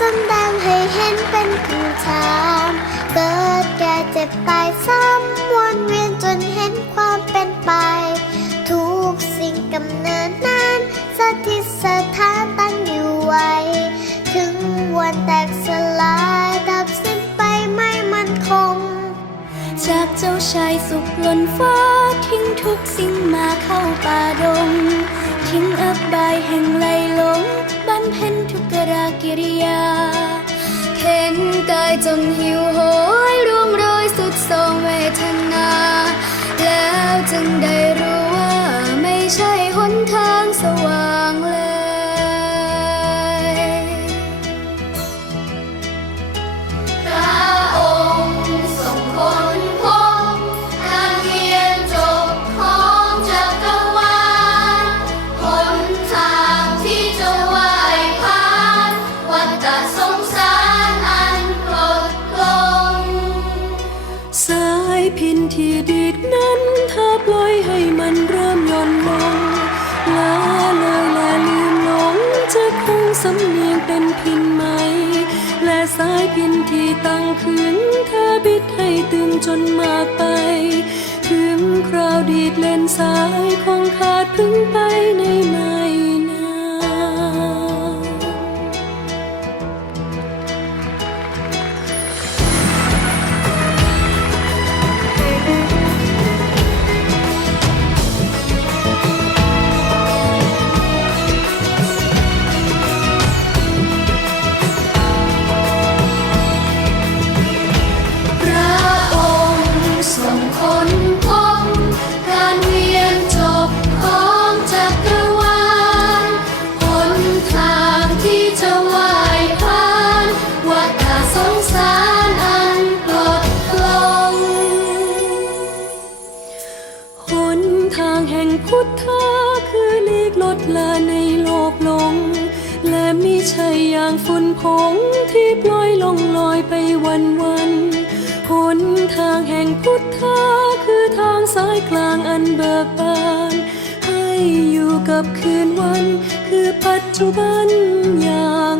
จำแดงให้เห็นเป็นคืนชามเกิดแก่เจ็บตายซ้ำวนเวียนจนเห็นความเป็นไป ทุกสิ่งกำเนิดนั้นสถิตสถานตั้งอยู่ไว้ ถึงวันแตกสลายดับสิ้นไปไม่มั่นคง จากเจ้าชายสุขล้นฟ้าทิ้งทุกสิ่งมาเข้าป่าดง ทิ้งอับบายแห่งไห เห็นทุกรากิริยาเข็นกายจนหิวโหยร่วงโรยสุดโทรมเวทนา แล้วจึงได้รู้ว่าไม่ใช่หนทางสว่าง สำเนียงเป็นพินไหม และสายพินที่ตั้งขึ้นเธอบิดให้ตึงจนมากไป ถึงคราวดีดเล่นสายคงขาดพึ่งไปใน ทางแห่งพุทธะคือหลีกลดละในโลกหลง และมิใช่อย่างฝุ่นผงที่ปล่อยลงลอยไปวันวันหนทางแห่งพุทธะคือทางสายกลางอันเบิกบานให้อยู่กับคืนวัน คือปัจจุบันอย่าง